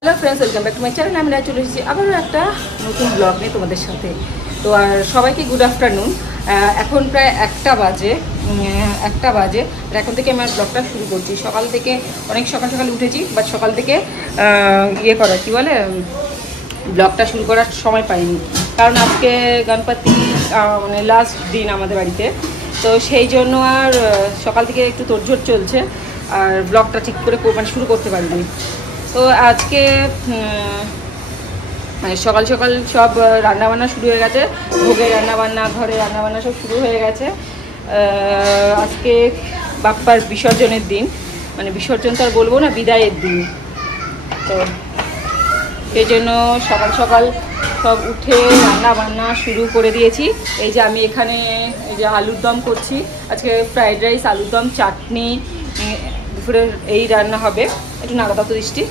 Hello friends, welcome back to my channel. আমি চলে এসেছি আবারও একটা নতুন ব্লগ নিয়ে তোমাদের সাথে। তো আর সবাইকে গুড আফটারনুন। এখন প্রায় 1টা বাজে। আর এখন থেকে আমার ব্লগটা শুরু করছি। সকাল থেকে অনেক সকাল উঠেছি, বাট সকাল থেকে ব্লগটা শুরু করার সময় পাইনি, কারণ আজকে গণপতি মানে লাস্ট দিন আমাদের বাড়িতে। তো সেই জন্য আর সকাল থেকে একটু তোড়জোড় চলছে, আর ব্লগটা ঠিক করে শুরু করতে পারিনি। তো আজকে মানে সকাল সব রান্নাবান্না শুরু হয়ে গেছে। ভোগের রান্নাবান্না, ঘরে রান্নাবান্না সব শুরু হয়ে গেছে। আজকে বাপ্পার বিসর্জনের দিন, মানে বিসর্জন তো আর বলবো না, বিদায়ের দিন। তো সেই জন্য সকাল সব উঠে রান্নাবান্না শুরু করে দিয়েছি। এই যে আমি এখানে এই যে আলুর দম করছি। আজকে ফ্রাইড রাইস, আলুর দম, চাটনি, দুপুরের এই রান্না হবে। একটু নাগাদা তো দৃষ্টি।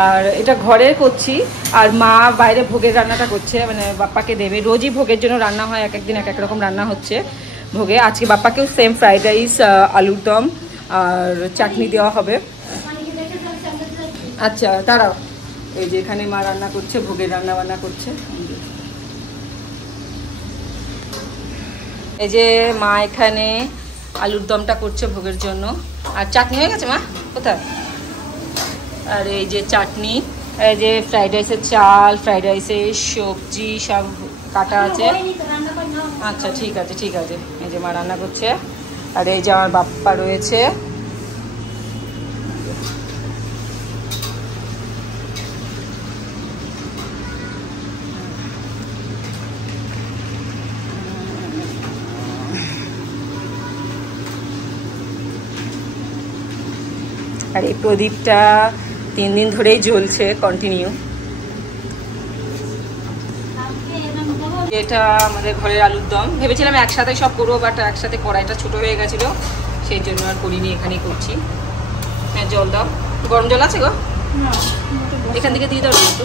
আর এটা ঘরে করছি, আর মা বাইরে ভোগের রান্নাটা করছে, মানে বাপ্পাকে দেবে। রোজই ভোগের জন্য রান্না হয়, এক একদিন এক এক রকম রান্না হচ্ছে ভোগে। আজকে বাপ্পাকেও সেম ফ্রাইড রাইস, আলুর দম আর চাটনি দেওয়া হবে। আচ্ছা দাঁড়াও, এই যে এখানে মা রান্না করছে, ভোগের রান্না বান্না করছে। এই যে মা এখানে আলুর দমটা করছে ভোগের জন্য। আর চাটনি হয়ে গেছে মা? কোথায়? আর এই যে চাটনি, এই যে ফ্রাইড রাইসের চাল, ফ্রাইড রাইসের সবজি সব কাটা আছে। আচ্ছা ঠিক আছে। এই যে মা রান্না করছে, আর এই যে আমার বাপ্পা রয়েছে। আর এই প্রদীপটা 3 দিন ধরেই জ্বলছে কন্টিনিউ। এটা আমাদের ঘরের আলুর দম। ভেবেছিলাম একসাথে সব করবো, বাট একসাথে কড়াইটা ছোট হয়ে গেছিলো, সেই জন্য আর করিনি, এখানেই করছি। হ্যাঁ জল দাও, গরম জল আছে গো, এখান থেকে দিয়ে দাও একটু।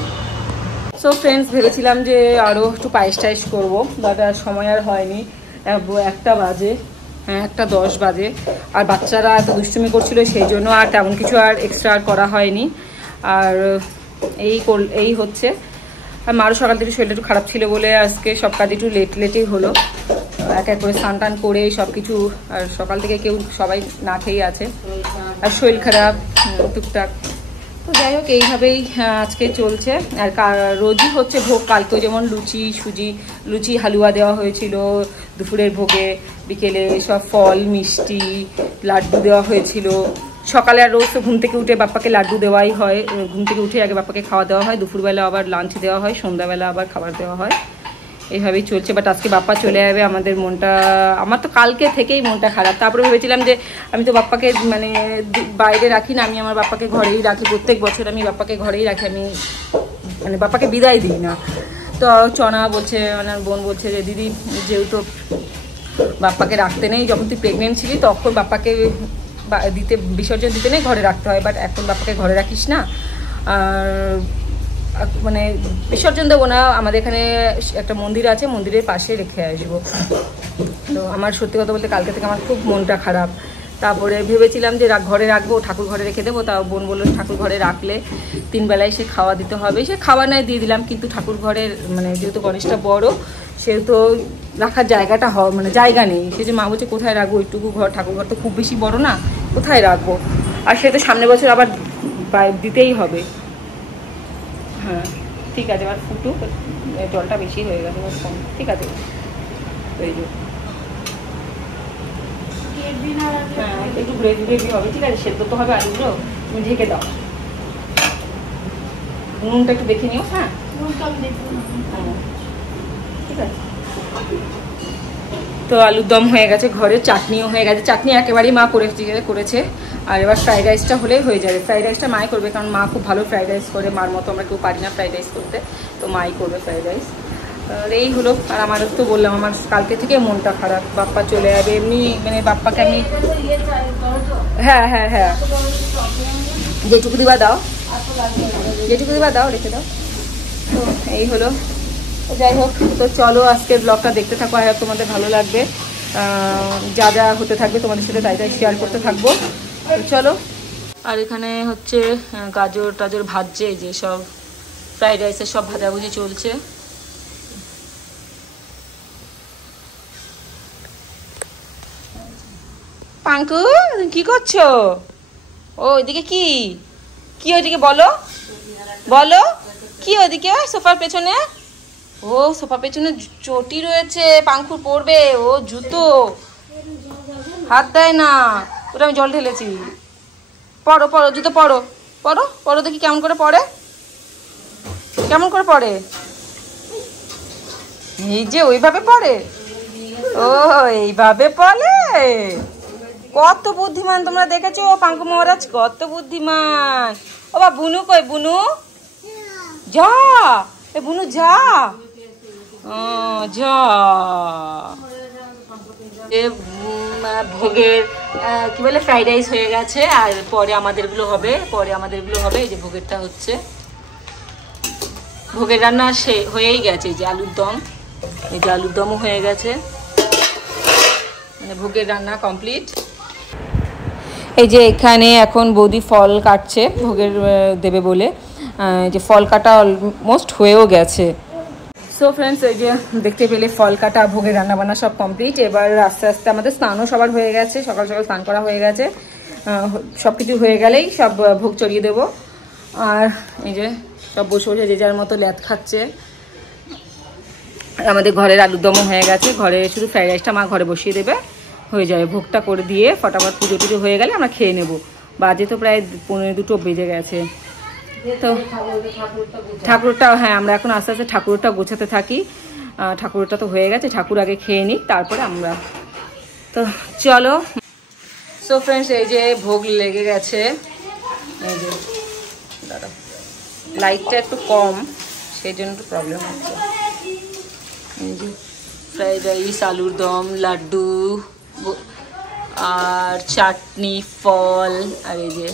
সো ফ্রেন্ডস, ভেবেছিলাম যে আরও একটু পায়েস টায়েস করবো, বাট আর সময় আর হয়নি। 1টা বাজে, হ্যাঁ 1:10 বাজে। আর বাচ্চারা এত দুষ্টুমি করছিল, সেই জন্য আর তেমন কিছু আর এক্সট্রা আর করা হয়নি। আর এই হচ্ছে। আর মারও সকাল থেকে শরীরটা একটু খারাপ ছিল বলে আজকে সব কাজ একটু লেটেই হলো। এক এক করে স্নান টান করে সব কিছু। আর সকাল থেকে সবাই না খেয়েই আছে, আর শরীর খারাপ টুকটাক। তো যাই হোক, এইভাবেই আজকে চলছে। আর রোজই হচ্ছে ভোগ। কালকেও যেমন লুচি হালুয়া দেওয়া হয়েছিল দুপুরের ভোগে। বিকেলে সব ফল, মিষ্টি, লাড্ডু দেওয়া হয়েছিল। সকালে আর রোজ তো ঘুম থেকে উঠে বাপ্পাকে লাড্ডু দেওয়াই হয়। ঘুম থেকে উঠে আগে বাপ্পাকে খাওয়া দেওয়া হয়, দুপুরবেলা আবার লাঞ্চ দেওয়া হয়, সন্ধ্যাবেলা আবার খাবার দেওয়া হয়। এইভাবেই চলছে। বাট আজকে বাপ্পা চলে যাবে, আমার তো কালকে থেকেই মনটা খারাপ। তারপরে ভেবেছিলাম যে আমি তো বাপ্পাকে মানে বাইরে রাখি না, আমি আমার বাপ্পাকে ঘরেই রাখি। প্রত্যেক বছর আমি বাপ্পাকে ঘরেই রাখি, আমি মানে বাপ্পাকে বিদায় দিই না। তো চনা বলছে, মানে বোন বলছে যে দিদি, যেহেতু বাপ্পাকে রাখতে নেই, যখন তুই প্রেগনেন্ট ছিলি তখন বাপ্পাকে বিসর্জন দিতে নেই, ঘরে রাখতে হয়। বাট এখন বাপ্পাকে ঘরে রাখিস না। আর মানে বিসর্জন দেবো না, আমাদের এখানে একটা মন্দির আছে, মন্দিরের পাশে রেখে আসবো। তো আমার সত্যি কথা বলতে কালকে থেকে আমার খুব মনটা খারাপ। তারপরে ভেবেছিলাম যে ঘরে রাখবো, ঠাকুর ঘরে রেখে দেবো। তাও বোন বললো ঠাকুর ঘরে রাখলে 3 বেলায় সে খাওয়া দিতে হবে। সে খাওয়া নয় দিয়ে দিলাম, কিন্তু ঠাকুর ঘরের মানে যেহেতু গণেশটা বড়, সেহেতু রাখার জায়গাটা মানে জায়গা নেই। সে যে মা বলছে কোথায় রাখবো, একটুকু ঘর, ঠাকুর ঘর তো খুব বেশি বড় না, কোথায় রাখবো। আর সে তো সামনের বছর আবার দিতেই হবে। হ্যাঁ ঠিক আছে, এবার ফুটুক, জলটা বেশি হয়ে গেছে, এবার কম, ঠিক আছে। এই যে হ্যাঁ একটু গ্রেভি হবে, ঠিক আছে। সেদ্ধ তো হবে আলুগুলো, তুমি ঢেকে দাও। নুনটা একটু দেখে নিও। হ্যাঁ ঠিক আছে। তো আলুর দম হয়ে গেছে, ঘরে চাটনিও হয়ে গেছে। চাটনি একেবারেই মা করেছে। আর এবার ফ্রাইড রাইসটা হলেই হয়ে যাবে। ফ্রাইড রাইসটা মাই করবে, কারণ মা খুব ভালো ফ্রাইড রাইস করে। মার মতো আমরা কেউ পারি না ফ্রাইড রাইস করতে, তো মাই করবে ফ্রাইড রাইস। আর এই হলো। আর আমার তো বললাম, আমার কালকে থেকে মনটা খারাপ, বাপ্পা চলে যাবে। এমনি মানে বাপ্পাকে আমি হ্যাঁ যেটুকু দিবা দাও, রেখে দাও। তো এই হলো। যাই হোক, তো চলো আজকের ব্লগটা দেখতে থাকো, আর তোমাদের ভালো লাগবে। যা হতে থাকবে তোমাদের সাথে তাই শেয়ার করতে থাকবো। চলো। আর এখানে হচ্ছে গাজর টাজর ভাজছে, যে সব ফ্রাইড রাইসের সব ভাজাভুজি চলছে। পাঙ্কু কি করছো? ও ওইদিকে কি কি ওইদিকে বলো বলো কি ওইদিকে সোফার পেছনে? ও সোফার পেছনে চটি রয়েছে, পাঙ্কুর পড়বে, ও জুতো হাত দেয় না, ওটা আমি জল ঢেলেছি। পড়ো পড়ো জুতো পড়ো, পড়ো পড়ো দেখি কেমন করে পড়ে, কেমন করে পড়ে। এই যে ওইভাবে পড়ে, ও এইভাবে পড়ে। কত বুদ্ধিমান তোমরা দেখেছো পাঙ্কু মহারাজ, কত বুদ্ধিমান। ও বা বুনু কই, বুনু যা, এ বুনু যা, যা। ভোগের কি বলে ফ্রাইড রাইস হয়ে গেছে, আর পরে আমাদেরগুলো হবে, পরে আমাদেরগুলো হবে। এই যে ভোগেরটা হচ্ছে, ভোগের রান্না হয়েই গেছে। এই যে আলুর দম, এই যে আলুর দমও হয়ে গেছে, মানে ভোগের রান্না কমপ্লিট। এই যে এখানে এখন বৌদি ফল কাটছে ভোগের দেবে বলে, যে ফল কাটা অলমোস্ট হয়েও গেছে। সো ফ্রেন্ডস, এই যে দেখতে পেলে ফল কাটা ভোগের রান্নাবান্না সব কমপ্লিট। এবার আস্তে আস্তে আমাদের স্নানও সবার হয়ে গেছে, সকাল সকাল স্নান করা হয়ে গেছে। সব কিছু হয়ে গেলেই সব ভোগ চড়িয়ে দেবো। আর এই যে সব বসে বসে যে যার মতো ল্যাদ খাচ্ছে। আমাদের ঘরের আলুর দমও হয়ে গেছে, ঘরে শুধু ফ্রাইড রাইসটা মা ঘরে বসিয়ে দেবে, হয়ে যাবে। ভোগটা করে দিয়ে ফটাফট পুজো টুজো হয়ে গেলে আমরা খেয়ে নেব। বাজে তো প্রায় 1:45 বেজে গেছে। তো ঠাকুরটা, হ্যাঁ আমরা এখন আস্তে আস্তে ঠাকুরটা গোছাতে থাকি। ঠাকুরটা তো হয়ে গেছে, ঠাকুর আগে খেয়ে নিই তারপরে আমরা। তো চলো। সো ফ্রেন্ডস, এই যে ভোগ লেগে গেছে। এই যে দাদা লাইটটা একটু কম, সেই জন্য একটু প্রবলেম হচ্ছে। এই যে ফ্রাইড রাইস, আলুর দম, লাড্ডু আর চাটনি, ফল, আর এই যে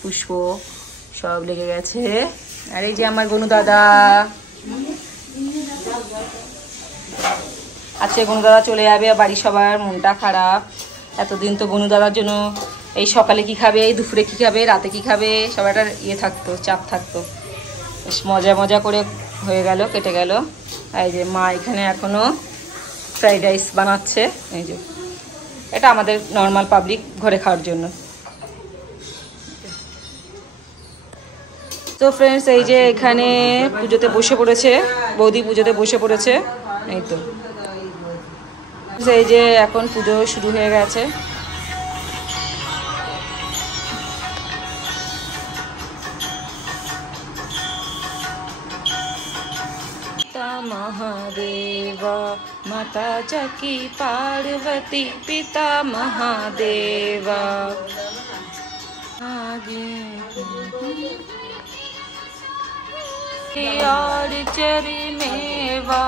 পুষ্প সব লেগে গেছে। আর এই যে আমার গনু দাদা, আজকে গনু দাদা চলে যাবে, বাড়ি সবার মনটা খারাপ। এতদিন তো গনু দাদার জন্য এই সকালে কি খাবে, এই দুপুরে কি খাবে, রাতে কি খাবে, সবার একটা ইয়ে থাকতো, চাপ থাকতো। বেশ মজা মজা করে হয়ে গেল, কেটে গেল। এই যে মা এখানে এখনো ফ্রাইড রাইস বানাচ্ছে। এই যে এটা আমাদের নর্মাল পাবলিক ঘরে খাওয়ার জন্য। তো ফ্রেন্ডস, এই যে এখানে পুজোতে বসে পড়েছে বৌদি, পুজোতে বসে পড়েছে। এই তো এই যে এখন পুজো শুরু হয়ে গেছে। महादेवा माता चकी पार्वती पिता महादेवा और चरी मेवा।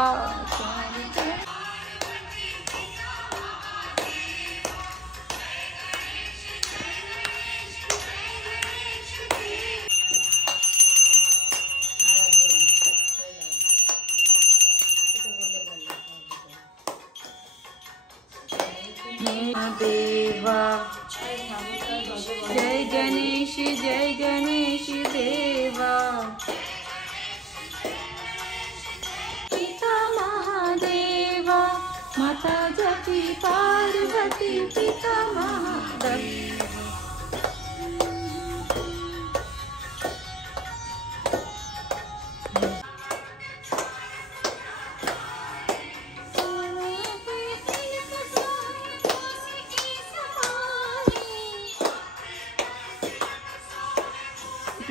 देवा जय गणेश देवा, पिता महादेवा माता जकी पार्वती पिता महादेवा।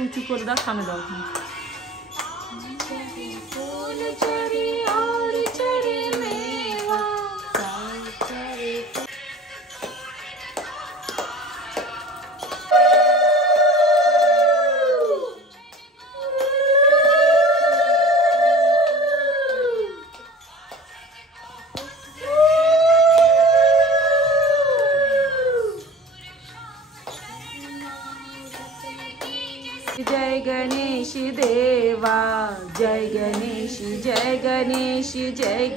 উঁচু করে দাও, সামনে দাও। जय गणेश देवा, जय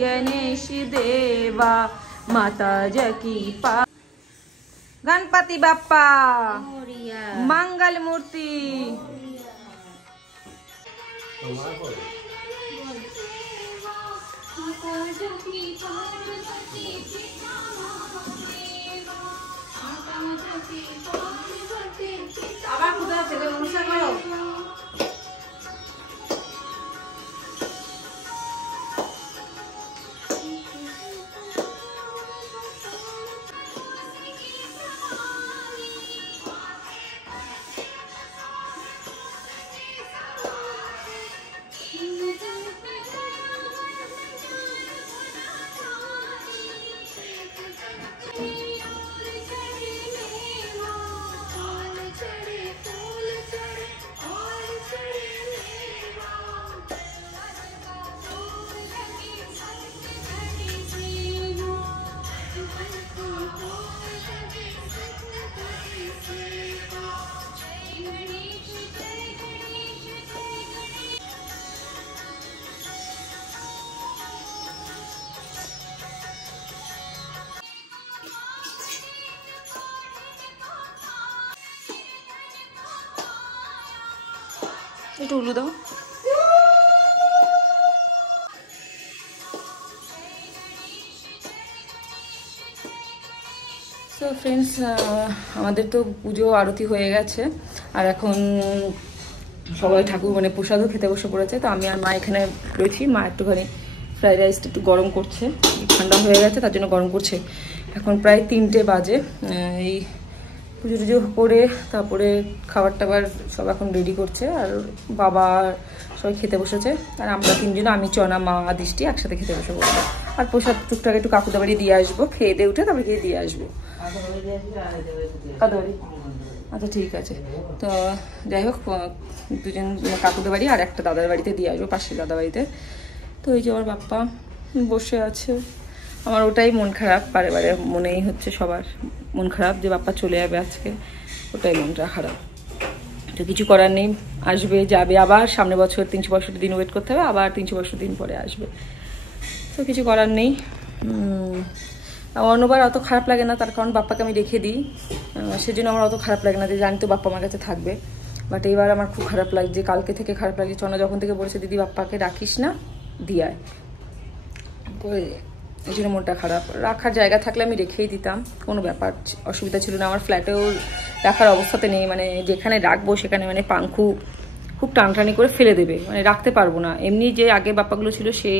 गणेश देवा माता जकी पा। गणपति बाप्पा मंगल मूर्ति। একটু উলু দাও। সো ফ্রেন্ডস, আমাদের তো পুজো আরতি হয়ে গেছে আর এখন সবাই ঠাকুর মানে প্রসাদও খেতে বসে পড়েছে। তো আমি আর মা এখানে রয়েছি। মা একটুখানি ফ্রাইড রাইসটা একটু গরম করছে, ঠান্ডা হয়ে গেছে তার জন্য গরম করছে। এখন প্রায় 3টে বাজে। এই পুজো টুজো করে তারপরে খাবার টাবার সব এখন রেডি করছে আর বাবা সবাই খেতে বসেছে। আর আমরা 3জন, আমি, চনা, মা, দৃষ্টি একসাথে খেতে বসে পড়বো। আর প্রসাদ টুকটাক একটু কাকুদের বাড়ি দিয়ে আসবো, খেয়ে দিয়ে উঠে তারপরে গিয়ে দিয়ে আসবো। আচ্ছা ঠিক আছে। তো যাই হোক, 2জন কাকুদের বাড়ি আর একটা দাদার বাড়িতে দিয়ে আসবো, পাশের দাদা বাড়িতে। তো এই যে আমার বাপ্পা বসে আছে। আমার ওটাই মন খারাপ, বারে বারে মনেই হচ্ছে সবার মন খারাপ যে বাপ্পা চলে যাবে আজকে, ওটাই মনটা খারাপ। তো কিছু করার নেই, আসবে যাবে, আবার সামনে বছর 365 দিন ওয়েট করতে হবে, আবার 365 দিন পরে আসবে। তো কিছু করার নেই। অন্যবার অত খারাপ লাগে না, তার কারণ বাপ্পাকে আমি রেখে দিই, সেজন্য আমার অত খারাপ লাগে না, যে জানি তো বাপ্পা আমার কাছে থাকবে। বাট এইবার আমার খুব খারাপ লাগছে, কালকে থেকে খারাপ লাগছে। চনা যখন থেকে বলেছে দিদি বাপ্পাকে রাখিস না, দিয়ায়, তো এই জন্য মনটা খারাপ। রাখার জায়গা থাকলে আমি রেখেই দিতাম, কোনো ব্যাপার অসুবিধা ছিল না। আমার ফ্ল্যাটেও রাখার অবস্থাতে নেই, মানে যেখানে রাখবো সেখানে মানে পাঙ্খু খুব টানটানি করে ফেলে দেবে, মানে রাখতে পারবো না। এমনি যে আগে বাপ্পাগুলো ছিল সে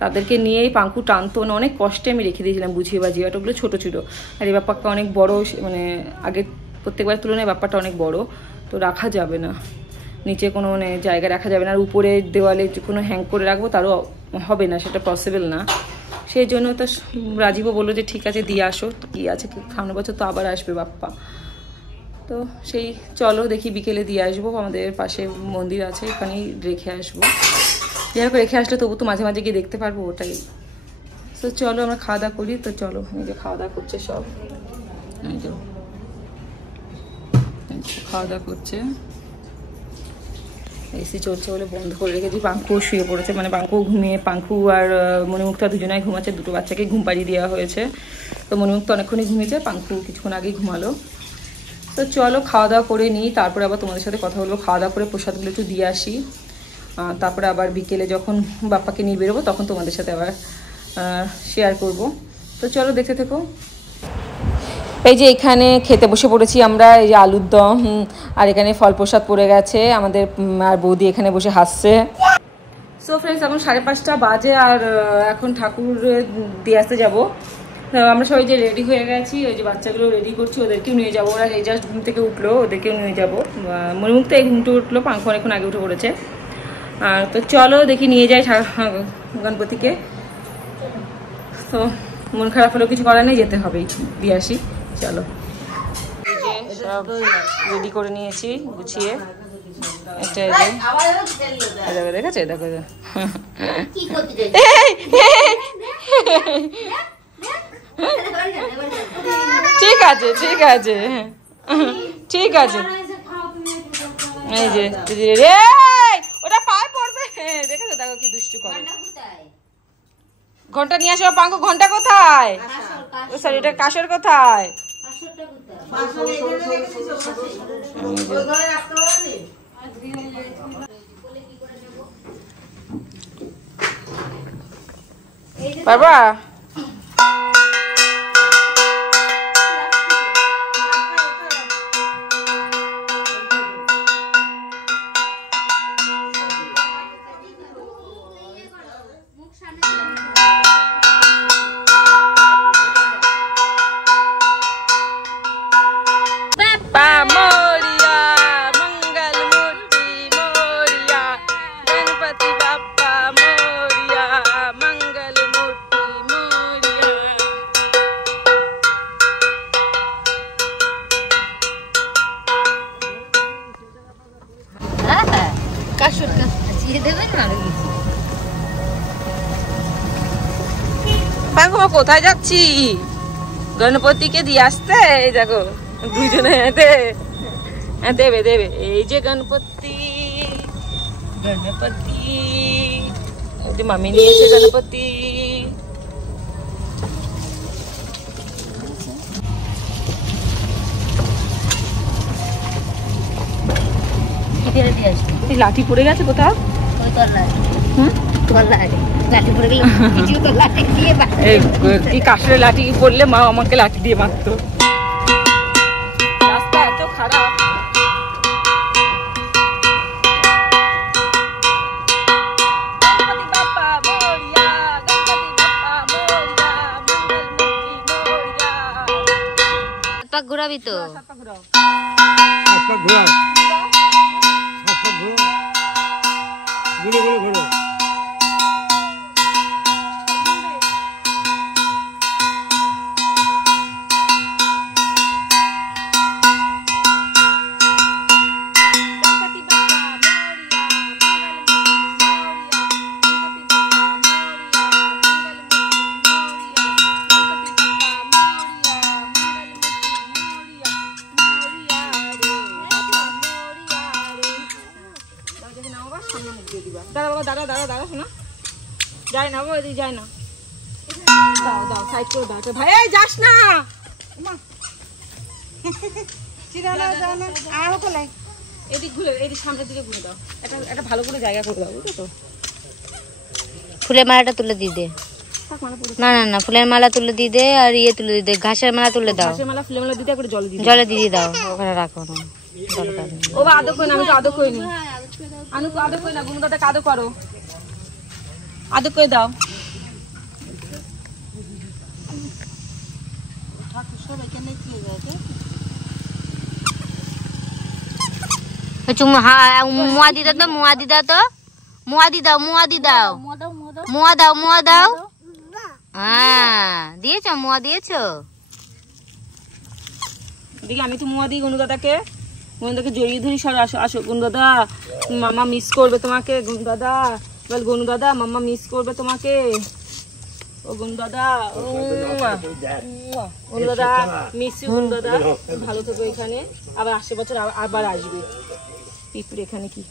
তাদেরকে নিয়েই পাঙ্খু টানতো না, অনেক কষ্টে আমি রেখে দিয়েছিলাম বুঝিয়ে বাজিয়ে। ওগুলো ছোটো ছিল আর এই বাপ্পাটা অনেক বড়, মানে আগের প্রত্যেকবার তুলনায় বাপ্পাটা অনেক বড়, তো রাখা যাবে না। নিচে কোনো মানে জায়গা রাখা যাবে না, আর উপরে দেওয়ালে কোনো হ্যাং করে রাখবো তারও হবে না, সেটা পসিবল না। সেই জন্য তো রাজীবও বললো যে ঠিক আছে দিয়ে আসো, কি আছে, সামনের বছর তো আবার আসবে বাপ্পা। তো সেই চলো দেখি বিকেলে দিয়ে আসবো, আমাদের পাশে মন্দির আছে ওখানেই রেখে আসবো। যাই হোক রেখে আসলে তবু তো মাঝে মাঝে গিয়ে দেখতে পারবো, ওটাই। তো চলো আমরা খাওয়া দাওয়া করি। তো চলো, এই যে খাওয়া দাওয়া করছে সব, এই যে খাওয়া দাওয়া করছে। এসি চলছে বলে বন্ধ করে রেখেছি। পাঙ্কু শুয়ে পড়েছে, মানে পাঙ্কু ঘুমিয়ে, পাঙ্কু আর মণিমুক্তা দুজনাই ঘুমাচ্ছে, 2 বাচ্চাকে ঘুম পাড়িয়ে দেওয়া হয়েছে। তো মণিমুক্তা অনেকক্ষণই ঘুমিয়েছে, পাঙ্কু কিছুক্ষণ আগেই ঘুমালো। তো চলো খাওয়া দাওয়া করে নিই, তারপরে আবার তোমাদের সাথে কথা বলবো। খাওয়া দাওয়া করে প্রসাদগুলো একটু দিয়ে আসি, তারপরে আবার বিকেলে যখন বাপ্পাকে নিয়ে বেরোবো তখন তোমাদের সাথে আবার শেয়ার করব। তো চলো দেখতে থেকো। এই যে এখানে খেতে বসে পড়েছি আমরা, এই যে আলুর দম আর এখানে ফল প্রসাদ পড়ে গেছে আমাদের, আর বৌদি এখানে বসে হাসছে। সো ফ্রেন্ডস, এখন 5:30 বাজে আর এখন ঠাকুর দিয়ে আসতে যাবো। আমরা সবাই যে রেডি হয়ে গেছি, ওই যে বাচ্চাগুলো রেডি করছি, ওদেরকেও নিয়ে যাবো। ওরা এই জাস্ট ঘুম থেকে উঠলো, ওদেরকেও নিয়ে যাবো। মণিমুক্তা এই ঘুমটা উঠলো, পাঙ্খু অনেকক্ষণ আগে উঠে পড়েছে। তো চলো দেখি নিয়ে যাই গণপতিকে। তো মন খারাপ হলেও কিছু করার নেই, যেতে হবেই, দিয়ে আসি। চলো, এই যে সব রেডি করে নিয়েছি গুছিয়ে। এটা দেখো, দেখেছে, দেখো ঠিক আছে, ঠিক আছে, ঠিক আছে। এই যে ওটা পায়ে পড়বে, দেখেছো, দেখো কি দুষ্টু করে। ঘন্টা নিয়ে আসো পাঙ্কু, ঘন্টা কোথায়? সরি, এটা কাশর কোথায়? বাবা কোথায় যাচ্ছি? গণপতিকে দিয়ে আসতে। এই দেখো দুজনে দেবে দেবে। এই যে গণপতি গণপতি, মামি নিয়েছে গণপতি। লাঠি পড়ে গেছে কোথাও? কাশরে লাঠি পড়লে মা আমাকে লাঠি দিয়ে মারতো। রাস্তা এত খারাপ। ঘুরাবি তো যায় না বাবা, এদিকে যায় না। দাও দাও, সাইড করে দাও। ভাই এই যাস না, এদিক ঘুরে, এদিক সামনের দিকে ঘুরে দাও। একটা ভালো করে জায়গা করে দাও, বুঝলো তো? ফুলের মালাটা তুলে দিয়ে দে। না না না, ফুলের মালা তুলে দিয়ে দে, আর ইয়ে তুলে দিয়ে দে, ঘাসের মালা তুলে দাও। ঘাসের মালা, ফুলের মালা দিতে করে জলে দিয়ে দাও, ওখানে রাখো না। ও বা আদর করি না, আমি তো আদর করিনি। আমি তো আদর করি না, গুনু দাদাকে আদর করো, আদর করে দাও। মুয়াদি দাও তো, মুয়াদি দাও তো, মুয়াদি দাও, মুয়াদি দাও, মুয়া দাও, মুয়া দাও। হ্যাঁ দিয়েছো, মুয়া দিয়েছো। দেখি আমি তো মুয়া দিই গুনু দাদাকে। গুনু দাদাকে জড়িয়ে ধরি, সর আসো আসো। গুনু দাদা মামা মিস করবে তোমাকে। গুনু দাদা বল, গুনু দাদা মামা মিস করবে তোমাকে। ও গুনু দাদা, গুনু দাদা মিস ইউ। গুনু দাদা ভালো থেকো এখানে, আবার 80 বছর আবার আসবে। পিঁপড়ে এখানে কি?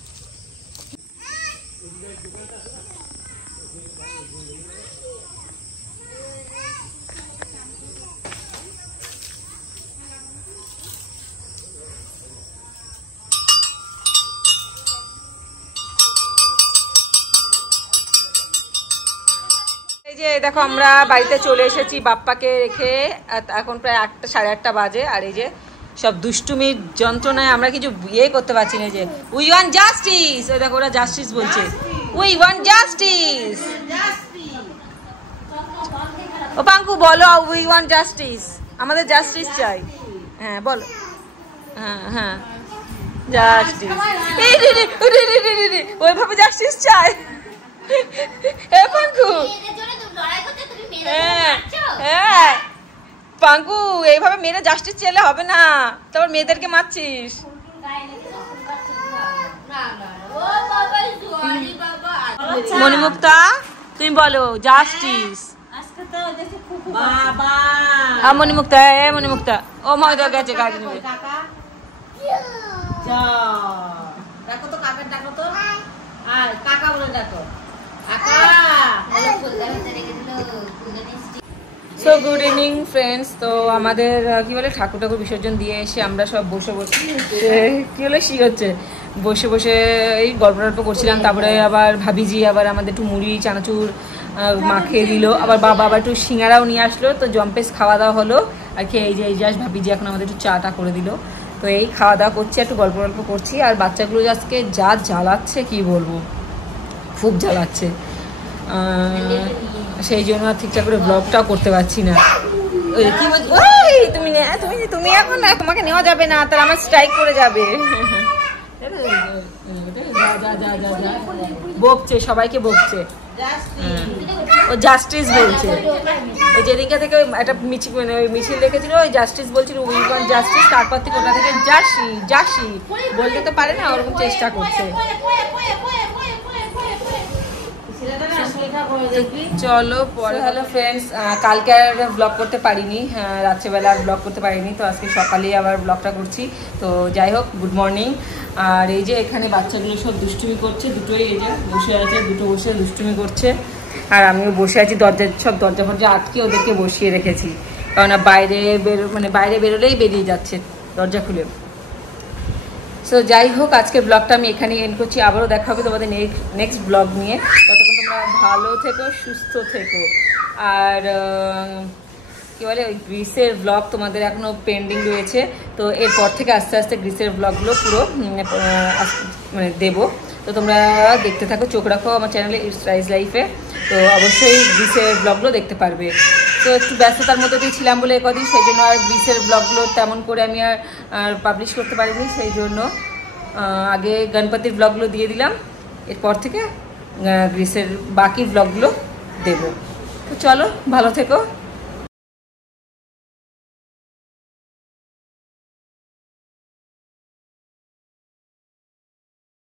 দেখো আমরা বাড়িতে চলে এসেছি বাপ্পাকে রেখে। এখন প্রায় 8টা, সাড়ে 8টা বাজে। আর এই যে সব দুষ্টুমির যন্ত্রণায় আমরা কিছু ইয়ে করতে পারছি না। যে উই ওয়ান্ট জাস্টিস, ওই দেখো ওরা জাস্টিস বলছে, উই ওয়ান্ট জাস্টিস। ও পাঙ্কু বলো, উই ওয়ান্ট জাস্টিস, আমাদের জাস্টিস চাই। হ্যাঁ বলো, হ্যাঁ হ্যাঁ জাস্টিস। ওইভাবে জাস্টিস চাই। এ পাঙ্কু, হ্যাঁ হ্যাঁ পাঙ্কু, এইভাবে মেয়েরা জাস্টিস চাইলে হবে না। তারপর মেয়েদেরকে মারছিস। মণিমুক্তা তুমি বলো জাস্টিস। মণিমুক্তা, এ মণিমুক্তা, ও ময়দা গেছে গাড়ি নেবে। ডাকো তো কাকা, ডাকো তো, আর কাকা বলে ডাকো। So good evening friends. তো আমাদের কি বলে ঠাকুর বিসর্জন দিয়ে এসে আমরা সব বসে কি বলে হচ্ছে বসে বসে এই গল্প করছিলাম। তারপরে আবার ভাবিজি আবার আমাদের একটু মুড়ি চানাচুর মাখিয়ে দিল, আবার বাবা আবার একটু সিঙ্গারাও নিয়ে আসলো। তো জম্পেস খাওয়া দাওয়া হলো আর কি। এই যে ভাবিজি এখন আমাদের একটু চাটা করে দিল। তো এই খাওয়া দাওয়া করছি, একটু গল্প করছি। আর বাচ্চাগুলো আজকে যা জ্বালাচ্ছে কি বলবো, খুব জ্বালাচ্ছে। সেই জন্য আর ঠিকঠাক করে ব্লগটাও করতে পারছি না। কি বলছি, তুমি এখন তোমাকে নেওয়া যাবে না, তাহলে আমার স্ট্রাইক করে যাবে। বকছে, সবাইকে বকছে। ও জাস্টিস বলছে। ওই যেদিকে থেকে একটা মিছিল রেখেছিল, ওই জাস্টিস বলছিল উই ওয়ান্ট জাস্টিস। তারপর থেকে ওটা থেকে জাসি বলতে তো পারে না, ওরকম চেষ্টা করছে। চলো পরে। হ্যালো ফ্রেন্ডস, কালকে আর ব্লগ করতে পারিনি, রাত্রেবেলা আর ব্লগ করতে পারিনি। তো আজকে সকালেই আবার ব্লগটা করছি। তো যাই হোক, গুড মর্নিং। আর এই যে এখানে বাচ্চাগুলো সব দুষ্টুমি করছে, দুটোই এই যে বসে আছে, দুটো বসে দুষ্টুমি করছে। আর আমিও বসে আছি, দরজা ফরজা আটকে ওদেরকে বসিয়ে রেখেছি, কারণ বাইরে বেরোলেই বেরিয়ে যাচ্ছে দরজা খুলে। সো যাই হোক, আজকের ব্লগটা আমি এখানেই এন্ড করছি। আবারও দেখা হবে তোমাদের নেক্সট ব্লগ নিয়ে। ততক্ষণ তোমরা ভালো থেকো, সুস্থ থেকো। আর কী বলে, ওই গ্রিসের ব্লগ তোমাদের এখনও পেন্ডিং রয়েছে। তো এরপর থেকে আস্তে আস্তে গ্রিসের ব্লগগুলো পুরো দেবো। তো তোমরা দেখতে থাকো, চোখ রাখো আমার চ্যানেলে রাইজ লাইফে। তো অবশ্যই গ্রিসের ব্লগগুলো দেখতে পারবে। তো একটু ব্যস্ততার মধ্যে দিয়ে ছিলাম বলে কদিন, সেই জন্য আর গ্রিসের ব্লগগুলো তেমন করে আমি আর পাবলিশ করতে পারিনি। সেই জন্য আগে গণপতির ব্লগগুলো দিয়ে দিলাম, এরপর থেকে গ্রিসের বাকি ব্লগগুলো দেবো। তো চলো, ভালো থেকো।